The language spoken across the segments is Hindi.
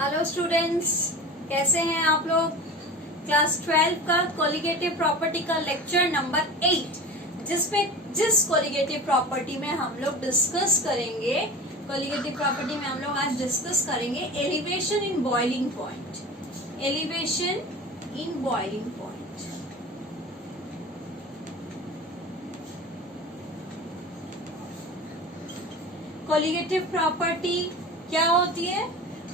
हेलो स्टूडेंट्स, कैसे हैं आप लोग। क्लास 12 का कोलिगेटिव प्रॉपर्टी का लेक्चर नंबर 8, जिस कोलिगेटिव प्रॉपर्टी में हम लोग डिस्कस करेंगे elevation in boiling point. Colligative property क्या होती है?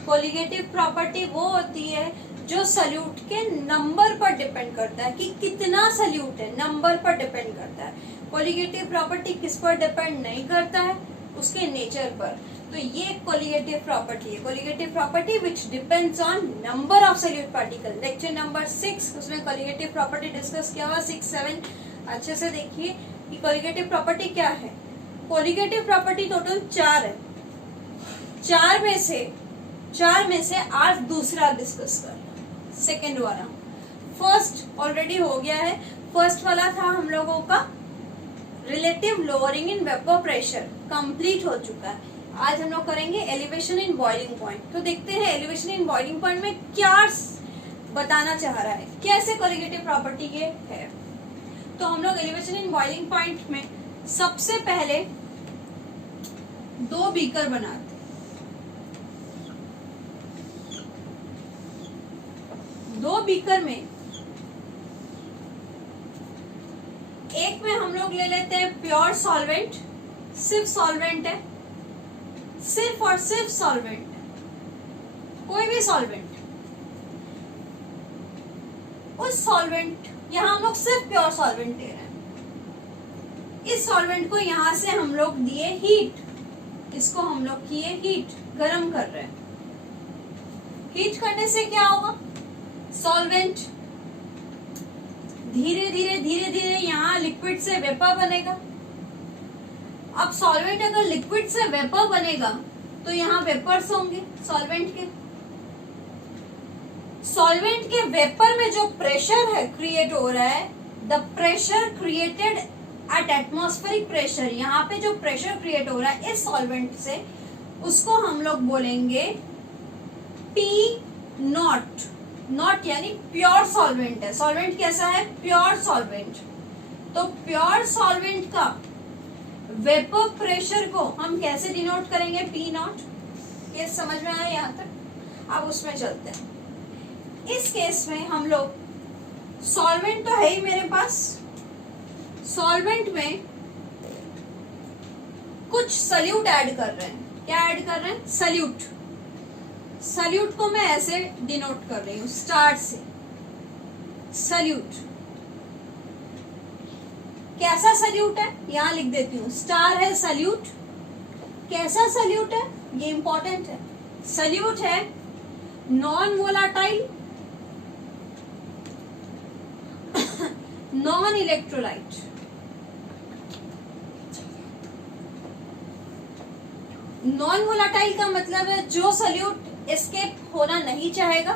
कोलिगेटिव प्रॉपर्टी वो होती है जो सल्यूट के नंबर पर डिपेंड करता है, कि कितना सल्यूट है, नंबर पर डिपेंड करता है। कोलिगेटिव प्रॉपर्टी किस पर डिपेंड नहीं करता है? उसके नेचर पर। तो ये कोलिगेटिव प्रॉपर्टी है, colligative property which depends on number of solute particle. Lecture number 6 उसमें कोलिगेटिव प्रॉपर्टी डिस्कस किया हुआ। 6, 7 अच्छे से देखिए कि कोलिगेटिव प्रॉपर्टी क्या है। कोलिगेटिव प्रॉपर्टी टोटल 4 है। चार में से आज दूसरा डिस्कस कर, सेकेंड वाला। फर्स्ट ऑलरेडी हो गया है। फर्स्ट वाला था हम लोगों का relative lowering in vapour pressure, complete हो चुका है। आज हम लोग करेंगे एलिवेशन इन बॉइलिंग पॉइंट। तो देखते हैं एलिवेशन इन बॉइलिंग पॉइंट में क्या बताना चाह रहा है, कैसे कोलिगेटिव प्रॉपर्टी ये है। तो हम लोग एलिवेशन इन बॉइलिंग पॉइंट में सबसे पहले 2 बीकर बनाते। 2 बीकर में एक में हम लोग ले लेते हैं प्योर सॉल्वेंट, सिर्फ सॉल्वेंट है, सिर्फ और सिर्फ सॉल्वेंट है, कोई भी सॉल्वेंट। उस सॉल्वेंट, यहां हम लोग सिर्फ प्योर सॉल्वेंट दे रहे हैं। इस सॉल्वेंट को यहां से हम लोग दिए हीट, इसको हम लोग किए हीट, गरम कर रहे हैं। हीट करने से क्या होगा? सॉल्वेंट धीरे धीरे यहाँ लिक्विड से वेपर बनेगा। अब सॉल्वेंट अगर लिक्विड से वेपर बनेगा तो यहाँ वेपर्स होंगे सॉल्वेंट के वेपर में जो प्रेशर है क्रिएट हो रहा है, the pressure created at atmospheric pressure, यहाँ पे जो प्रेशर क्रिएट हो रहा है इस सॉल्वेंट से, उसको हम लोग बोलेंगे P0। नॉट यानी प्योर सॉल्वेंट है। सॉल्वेंट कैसा है? Pure solvent. तो प्योर सॉल्वेंट का वेपर प्रेशर को हम कैसे डिनोट करेंगे? P0। ये समझ में आया यहाँ तक? अब उसमें चलते हैं। इस केस में हम लोग सॉल्वेंट तो है ही मेरे पास, सॉल्वेंट में कुछ सल्यूट ऐड कर रहे हैं। क्या ऐड कर रहे हैं? सल्यूट। सल्यूट को मैं ऐसे डिनोट कर रही हूं स्टार से। सल्यूट कैसा सल्यूट है? यहां लिख देती हूं, स्टार है सल्यूट। कैसा सल्यूट है ये इंपॉर्टेंट है। सल्यूट है non volatile, non electrolyte. Non volatile का मतलब है जो सल्यूट एस्केप होना नहीं चाहेगा,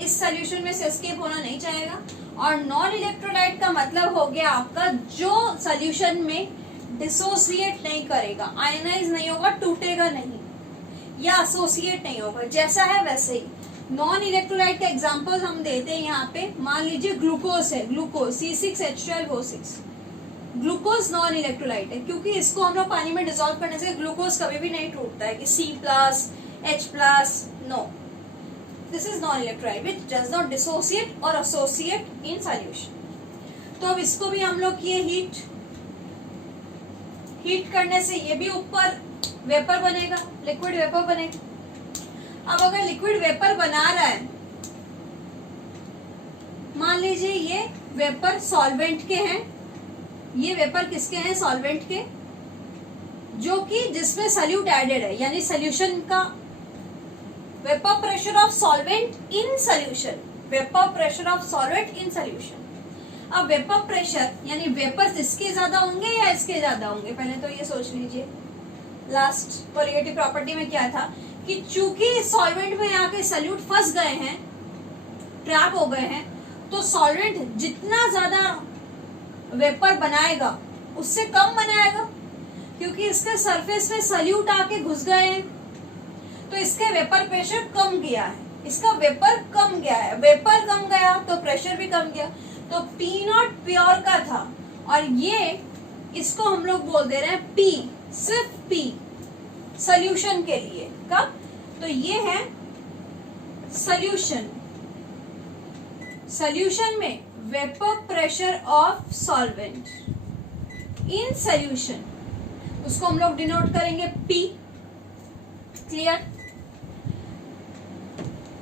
इस सॉल्यूशन में से एस्केप होना नहीं चाहेगा। और नॉन इलेक्ट्रोलाइट का मतलब हो गया आपका जो सॉल्यूशन में डिसोसिएट नहीं करेगा, आयनाइज नहीं होगा, टूटेगा नहीं या एसोसिएट नहीं होगा, जैसा है वैसे ही। नॉन इलेक्ट्रोलाइट का एग्जांपल हम देते हैं यहाँ पे। मान लीजिए ग्लूकोज है, glucose C6H12O6। Glucose non electrolyte है क्योंकि इसको हम लोग पानी में डिसॉल्व करने से ग्लूकोज कभी भी नहीं टूटता है कि C+, H+, no. This is non-electrolyte which does not dissociate or associate in solution. तो अब इसको भी हम लोग किए हीट करने से ये भी ऊपर वेपर बनेगा, लिक्विड वेपर बनेगा। अब अगर लिक्विड वेपर बना रहा है, मान लीजिए ये वेपर सॉल्वेंट के हैं, ये वेपर किसके हैं? सॉल्वेंट के, जो कि जिसमें सल्यूट एडेड है, यानी सॉल्यूशन का vapour pressure of solvent in solution, vapour pressure of solvent in solution. अब वेपर प्रेशर यानी वेपर्स इसके ज्यादा होंगे या इसके ज्यादा होंगे? पहले तो ये सोच लीजिए। लास्ट कोलिगेटिव प्रॉपर्टी में क्या था कि चूंकि सॉल्वेंट में आके सल्यूट फंस गए हैं, ट्रैप हो गए हैं, तो सॉल्वेंट जितना ज्यादा वेपर बनाएगा उससे कम बनाएगा, क्योंकि इसके सरफेस में सल्यूट आके घुस गए हैं। तो इसके वेपर प्रेशर कम गया है, इसका वेपर कम गया है, वेपर कम गया तो प्रेशर भी कम गया। तो पी नॉट प्योर का था और ये इसको हम लोग बोल दे रहे हैं पी, सिर्फ पी सॉल्यूशन के लिए। कब? तो ये है सॉल्यूशन, सॉल्यूशन में vapour pressure of solvent in solution, उसको हम लोग डिनोट करेंगे पी। क्लियर?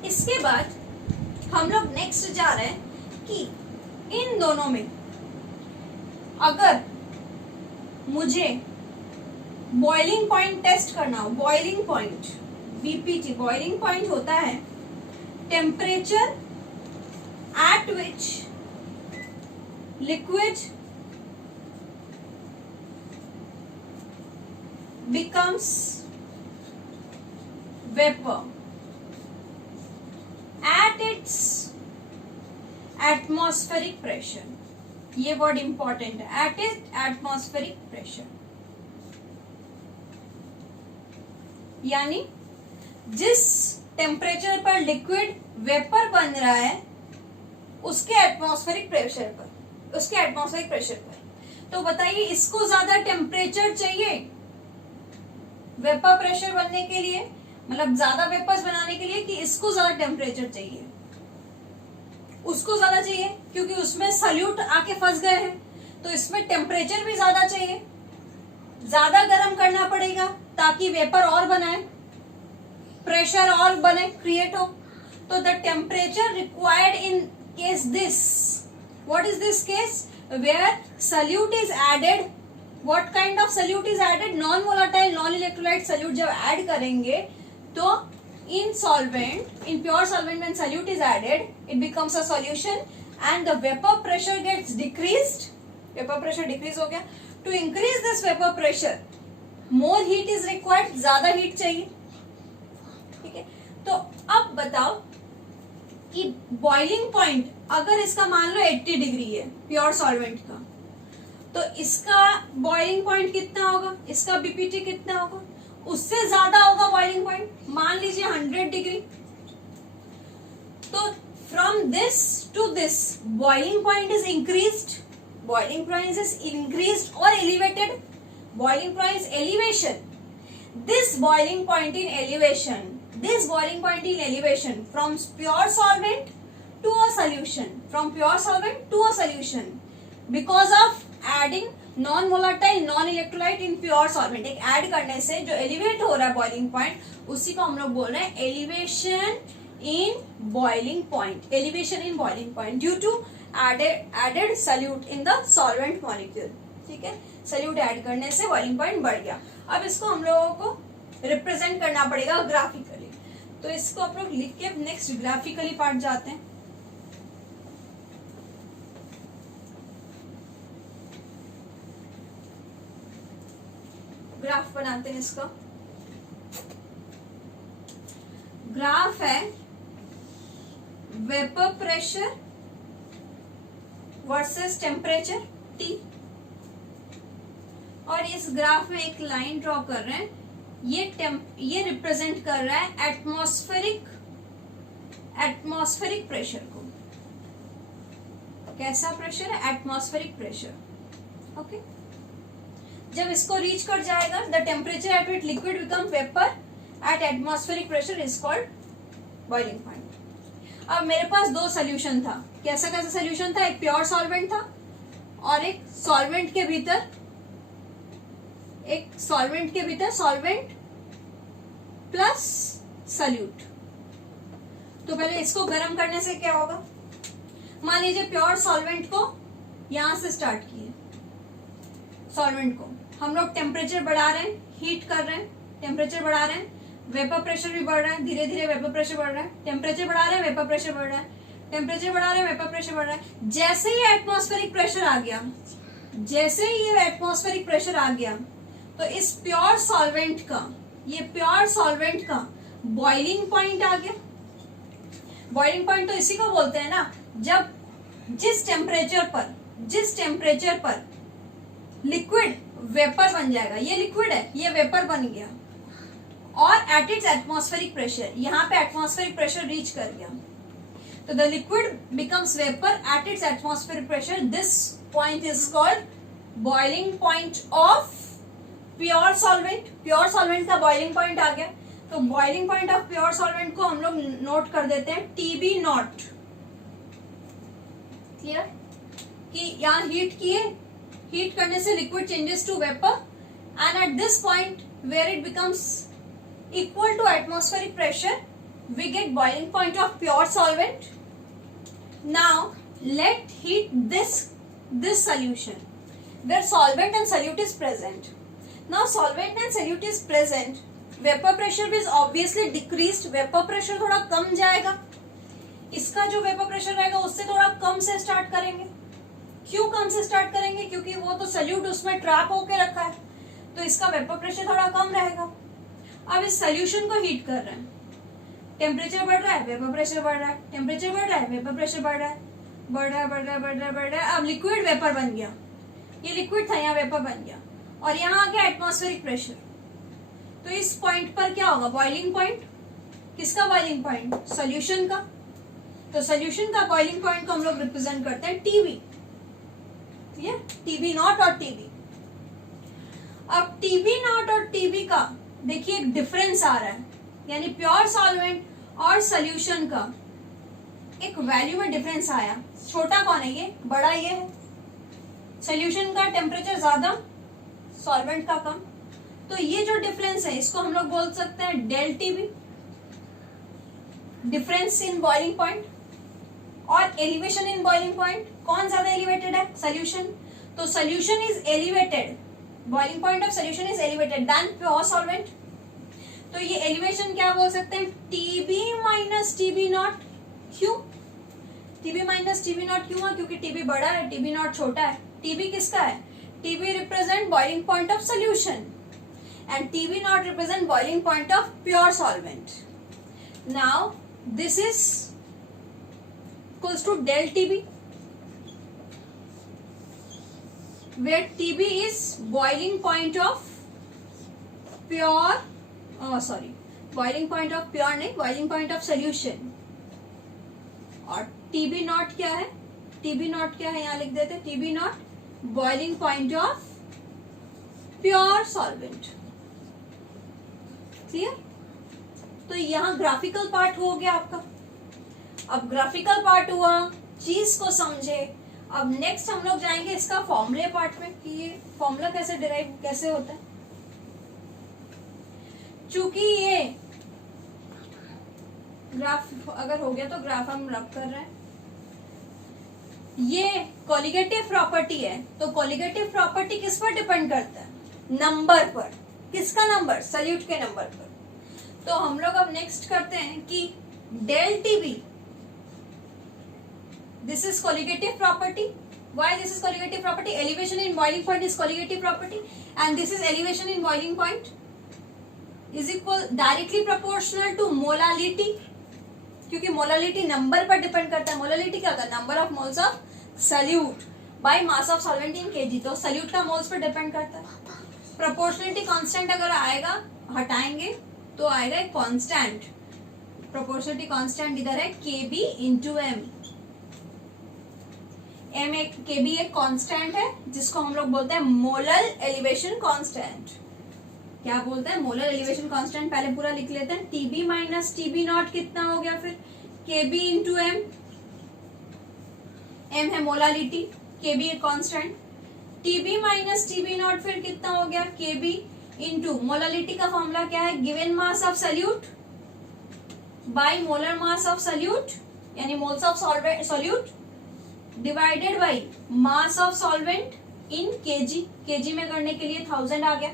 इसके बाद हम लोग नेक्स्ट जा रहे हैं कि इन दोनों में अगर मुझे बॉइलिंग पॉइंट टेस्ट करना हो, boiling point BPT, boiling point होता है temperature at which liquid becomes vapor at its atmospheric pressure। ये वर्ड इंपॉर्टेंट है, at its atmospheric pressure, यानी जिस टेम्परेचर पर लिक्विड वेपर बन रहा है उसके एटमॉस्फेरिक प्रेशर पर, उसके एटमॉस्फेरिक प्रेशर पर। तो बताइए इसको ज्यादा टेम्परेचर चाहिए वेपर प्रेशर बनने के लिए, मतलब ज्यादा वेपर्स बनाने के लिए, कि इसको ज्यादा टेम्परेचर चाहिए? उसको ज्यादा चाहिए क्योंकि उसमें सल्यूट आके फंस गए हैं, तो इसमें टेम्परेचर भी ज्यादा चाहिए, ज्यादा गर्म करना पड़ेगा ताकि वेपर और बनाए, प्रेशर और बने, क्रिएट हो। तो the temperature required in case this, what is this case? Where solute is added. What kind of solute is added? Non-volatile, non-electrolyte solute जब add करेंगे तो in solvent, in pure solvent when solute is added, it becomes a solution and the vapor pressure gets decreased. Vapor pressure decrease हो गया. To increase this vapor pressure, more heat is required. ज़्यादा heat चाहिए. ठीक है. तो अब बताओ कि boiling point अगर इसका मान लो 80 डिग्री है pure solvent का, तो इसका बॉइलिंग पॉइंट कितना होगा, इसका बीपीटी कितना होगा? उससे ज्यादा होगा बॉइलिंग पॉइंट, मान लीजिए 100 डिग्री। तो from this to this boiling point is increased, boiling point is increased और elevated, boiling point is elevation. This boiling point in elevation, this boiling point in elevation from pure solvent to a solution, from pure solvent to a solution because of adding non volatile non electrolyte in pure solvent. एक ऐड करने से जो एलिवेट हो रहा है बॉइलिंग पॉइंट, उसी को हम लोग बोल रहे हैं elevation in boiling point, elevation in boiling point due to added solute in the solvent molecule. ठीक है, सल्यूट ऐड करने से बॉइलिंग पॉइंट बढ़ गया। अब इसको हम लोगों को रिप्रेजेंट करना पड़ेगा ग्राफिकली, तो इसको आप लोग लिख के नेक्स्ट ग्राफिकली पार्ट जाते हैं। ग्राफ बनाते हैं इसका। ग्राफ है vapour pressure versus temperature T, और इस ग्राफ में एक लाइन ड्रॉ कर रहे हैं, ये रिप्रेजेंट कर रहा है एटमॉस्फेरिक प्रेशर को। कैसा प्रेशर है? Atmospheric pressure. ओके, जब इसको रीच कर जाएगा the temperature at which liquid become vapour at atmospheric pressure is called boiling point. अब मेरे पास दो सोल्यूशन था, कैसा कैसा सोल्यूशन था? एक प्योर सॉल्वेंट था और एक सॉल्वेंट के भीतर, एक सॉल्वेंट के भीतर सॉल्वेंट प्लस सल्यूट। तो पहले इसको गर्म करने से क्या होगा? मान लीजिए प्योर सॉल्वेंट को यहां से स्टार्ट किए, सॉल्वेंट को हम लोग टेम्परेचर बढ़ा रहे हैं, हीट कर रहे हैं, टेम्परेचर बढ़ा रहे हैं, वेपर प्रेशर भी बढ़ रहा है, धीरे धीरे वेपर प्रेशर बढ़ रहा है, टेम्परेचर बढ़ा रहे हैं, वेपर प्रेशर बढ़ रहा है, टेम्परेचर बढ़ा रहे हैं, वेपर प्रेशर बढ़ रहा है। जैसे ही एटमॉस्फेरिक प्रेशर आ गया, जैसे ही ये एटमॉस्फेरिक प्रेशर आ गया, तो इस प्योर सॉल्वेंट का, ये प्योर सॉल्वेंट का बॉइलिंग पॉइंट आ गया। बॉइलिंग पॉइंट तो इसी को बोलते हैं ना, जब जिस टेम्परेचर पर लिक्विड वेपर बन जाएगा, ये लिक्विड है, ये वेपर बन गया, और एट इट्स एटमॉस्फेरिक प्रेशर, यहाँ पे एटमॉस्फेरिक प्रेशर रीच कर गया, तो the liquid becomes vapour at its atmospheric pressure. This point is called boiling point of pure solvent. Pure solvent का बॉइलिंग पॉइंट आ गया, तो boiling point of pure solvent को हम लोग नोट कर देते हैं TB नॉट. क्लियर कि यहाँ हीट किए, हीट करने से liquid changes to vapour and at this point where it becomes equal to atmospheric pressure we get boiling point of pure solvent. Now let heat this solution where solvent and solute is present. Now solvent and solute is present, vapor pressure is obviously decreased. vapor pressure थोड़ा कम जाएगा, इसका जो vapor pressure रहेगा उससे थोड़ा कम से स्टार्ट करेंगे. क्यों कम से स्टार्ट करेंगे? क्योंकि वो तो solute उसमें ट्रैप होके रखा है, तो इसका vapor pressure थोड़ा कम रहेगा. अब इस सोल्यूशन को हीट कर रहे हैं, टेम्परेचर बढ़ रहा है, वेपर प्रेशर बढ़ रहा है, टेम्परेचर बढ़ रहा है, वेपर प्रेशर बढ़ रहा है, बढ़ रहा है, बढ़ रहा है, बढ़ रहा है, बढ़ रहा है. अब लिक्विड वेपर बन गया, ये लिक्विड था, यहाँ वेपर बन गया, और यहाँ आ गया एटमॉस्फेरिक प्रेशर. तो इस पॉइंट पर क्या होगा? Boiling point. किसका बॉइलिंग पॉइंट? सोल्यूशन का. तो सोल्यूशन का बॉइलिंग पॉइंट को हम लोग रिप्रेजेंट करते हैं TB. क्लियर? TB नॉट और TB. अब TB नॉट और TB का देखिए एक डिफरेंस आ रहा है, यानी प्योर सॉल्वेंट और सोल्यूशन का एक वैल्यू में डिफरेंस आया. छोटा कौन है? ये. बड़ा ये है. सोल्यूशन का टेम्परेचर ज्यादा, सॉल्वेंट का कम. तो ये जो डिफरेंस है इसको हम लोग बोल सकते हैं del TB, difference in boiling point. और एलिवेशन इन बॉइलिंग पॉइंट, कौन ज्यादा एलिवेटेड है? सोल्यूशन. तो solution is elevated, boiling point of solution is elevated than pure solvent. तो ये एलिवेशन क्या बोल सकते हैं? TB minus TB naught. क्यों TB माइनस TB नॉट क्यों है? क्योंकि TB बड़ा है, TB नॉट छोटा है. TB किसका है? TB represent boiling point of solution and TB naught represent boiling point of pure solvent. Now this is equals to del TB where TB is boiling point of pure, boiling point of pure नहीं, boiling point of solution. और TB नॉट क्या है? TB नॉट क्या है? यहाँ लिख देते हैं TB not boiling point of pure solvent. Clear? तो यहाँ ग्राफिकल पार्ट हो गया आपका. अब ग्राफिकल पार्ट हुआ, चीज को समझे. अब नेक्स्ट हम लोग जाएंगे इसका फॉर्मूले पार्ट में कि ये फॉर्मूला कैसे डिराइव कैसे होता है. चूंकि ये ग्राफ अगर हो गया तो ग्राफ हम रब कर रहे हैं. ये कोलिगेटिव प्रॉपर्टी है, तो कोलिगेटिव प्रॉपर्टी किस पर डिपेंड करता है? नंबर पर. किसका नंबर? सोल्यूट के नंबर पर. तो हम लोग अब नेक्स्ट करते हैं कि del TB, this is colligative property. Why this is colligative property? Elevation in boiling point is colligative property and this is elevation in boiling point is equal directly proportional to molality. क्योंकि मोलालिटी नंबर पर डिपेंड करता है. मोलालिटी क्या होता है? Number of moles of solute by mass of solvent in kg. तो सोल्यूट का मोल्स पर डिपेंड करता है. प्रोपोर्शनलिटी कांस्टेंट अगर आएगा, हटाएंगे तो आएगा एक कांस्टेंट. प्रोपोर्शनलिटी कांस्टेंट इधर है Kb इंटू M. M एक Kb एक कांस्टेंट है जिसको हम लोग बोलते हैं मोलर एलिवेशन कांस्टेंट. क्या बोलते हैं? Molar elevation constant. पहले पूरा लिख लेते हैं. TB माइनस TB नॉट कितना हो गया फिर? Kb into M. M है मोलालिटी, Kb एक constant. TB minus TB not फिर कितना हो गया? Kb इंटू मोलालिटी का फॉर्मूला क्या है? Given mass of solute by molar mass of solute, यानी moles of solute divided by mass of solvent in kg. kg में करने के लिए 1000 आ गया.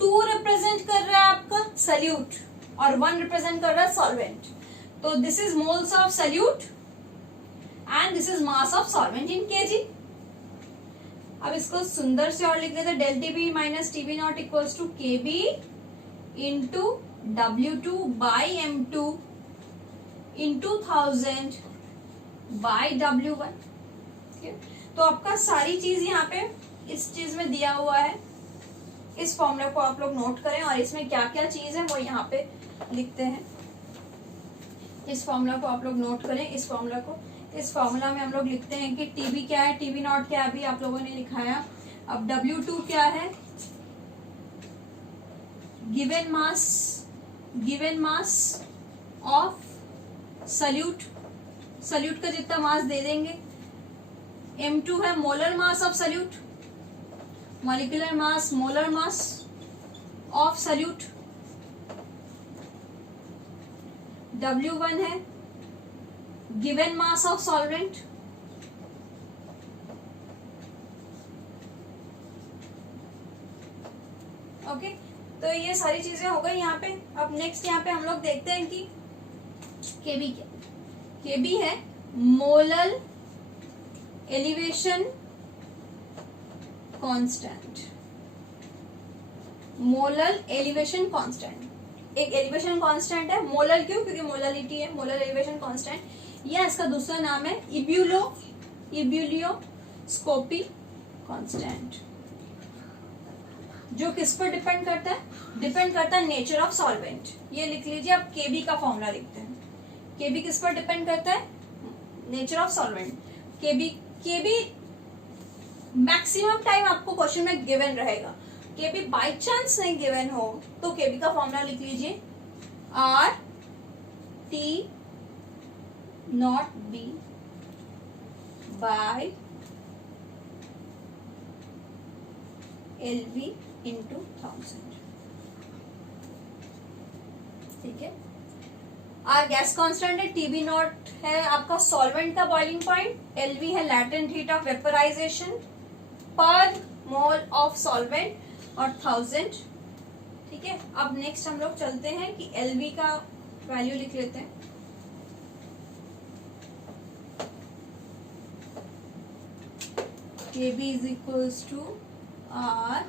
2 रिप्रेजेंट कर रहा है आपका सोल्यूट और 1 रिप्रेजेंट कर रहा है सॉल्वेंट. तो this is moles of solute and this is mass of solvent in kg. अब इसको सुंदर से और लिख देते हैं. Del TB minus TB naught equals to KB into W2 by M2 into 1000 by W1. तो आपका सारी चीज यहाँ पे इस चीज में दिया हुआ है. इस फॉर्मूला को आप लोग नोट करें और इसमें क्या क्या चीज है वो यहाँ पे लिखते हैं। इस फॉर्मूला को आप लोग नोट करें। इस फॉर्मूला में हम लोग लिखते हैं कि टीबी क्या है, टीबी नॉट क्या है, अभी आप लोगों ने लिखाया। अब W2 क्या है, गिवन मास ऑफ सल्यूट का जितना मास दे देंगे। M2 है molar mass of solute, molecular mass, molar mass of solute. W1 है given mass of solvent, okay. तो ये सारी चीजें हो गई यहाँ पे। अब नेक्स्ट यहाँ पे हम लोग देखते हैं कि केबी क्या। केबी है molar elevation constant. Molar elevation constant एक एलिवेशन कांस्टेंट है। मोलर क्यों? क्योंकि मोलरिटी है, मोलर एलिवेशन कांस्टेंट। या इसका दूसरा नाम है इब्यूलियोस्कोपी कांस्टेंट। जो किस पर डिपेंड करता है? डिपेंड करता है नेचर ऑफ सॉल्वेंट। ये लिख लीजिए। आप केबी का फॉर्मूला लिखते हैं। केबी किस पर डिपेंड करता है? Nature of solvent. K B maximum time आपको क्वेश्चन में गिवन रहेगा। केबी बाय चांस नहीं गिवन हो तो केबी का फॉर्मूला लिख लीजिए RT naught B by LV into 1000। ठीक है। आर गैस कांस्टेंट है, टीबी नॉट है आपका सॉल्वेंट का बॉइलिंग पॉइंट, LV है latent heat of vaporisation per mole of solvent और 1000। ठीक है। अब नेक्स्ट हम लोग चलते हैं कि LV का वैल्यू लिख लेते हैं। KB is equals to R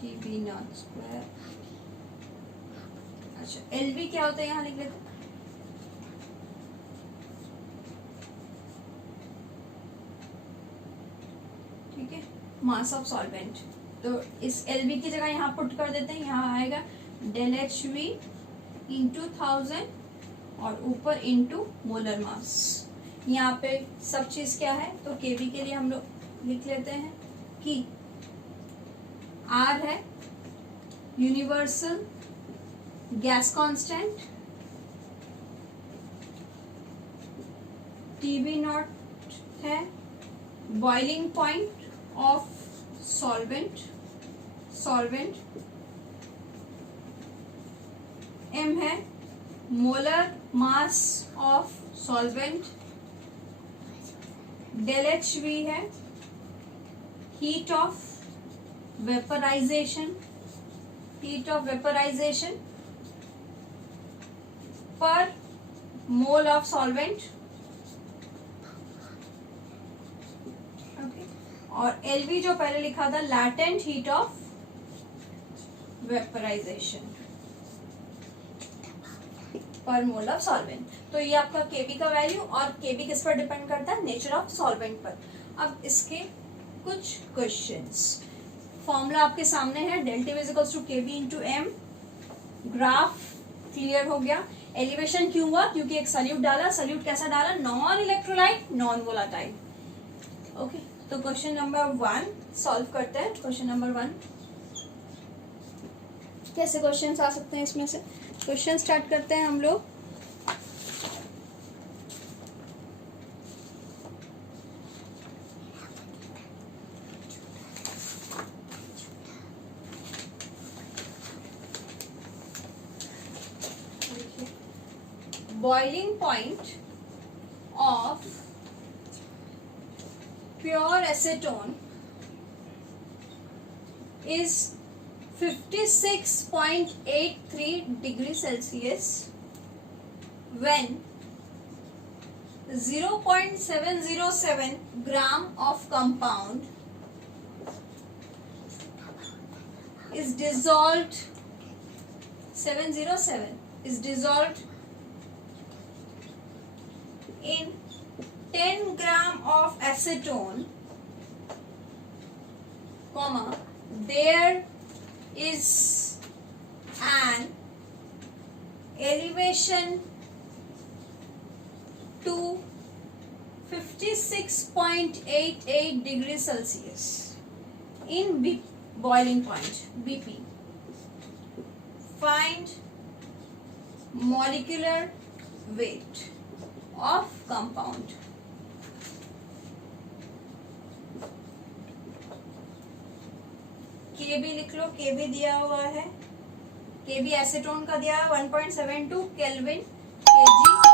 TB not square. अच्छा LV क्या होता है यहाँ लिख लेते हैं। ठीक है, मास ऑफ सॉल्वेंट। तो इस LV की जगह यहाँ पुट कर देते हैं। यहाँ आएगा डेल HV इंटू 1000 और ऊपर इंटू मोलर मास। यहाँ पे सब चीज क्या है? तो केबी के लिए हम लोग लिख लेते हैं कि R है universal gas constant, TB not है boiling point of solvent, M है molar mass of solvent, del HV है heat of vaporisation per mole of solvent, okay. और LV जो पहले लिखा था latent heat of vaporisation per mole of solvent. तो ये आपका केबी का वैल्यू। और केबी किस पर डिपेंड करता है? नेचर ऑफ सॉल्वेंट पर। अब इसके कुछ क्वेश्चंस। फॉर्मूला आपके सामने है del T equals to K B into M. Graph clear हो गया। एलिवेशन क्यों हुआ? क्योंकि एक सल्यूट डाला। सल्यूट कैसा डाला? Non electrolyte, non volatile. Okay, तो क्वेश्चन नंबर 1 सॉल्व करते हैं। क्वेश्चन नंबर 1 कैसे क्वेश्चंस आ सकते हैं इसमें से? क्वेश्चन स्टार्ट करते हैं हम लोग। Boiling point of pure acetone is 56.83 degrees Celsius when 0.707 gram of compound is dissolved 707 is dissolved in 10 gram of acetone, comma, there is an elevation to 56.88 degrees Celsius in boiling point BP. Find molecular weight of compound. Kb लिख लो, Kb दिया हुआ है, Kb एसीटोन का दिया है 1.72 केल्विन Kg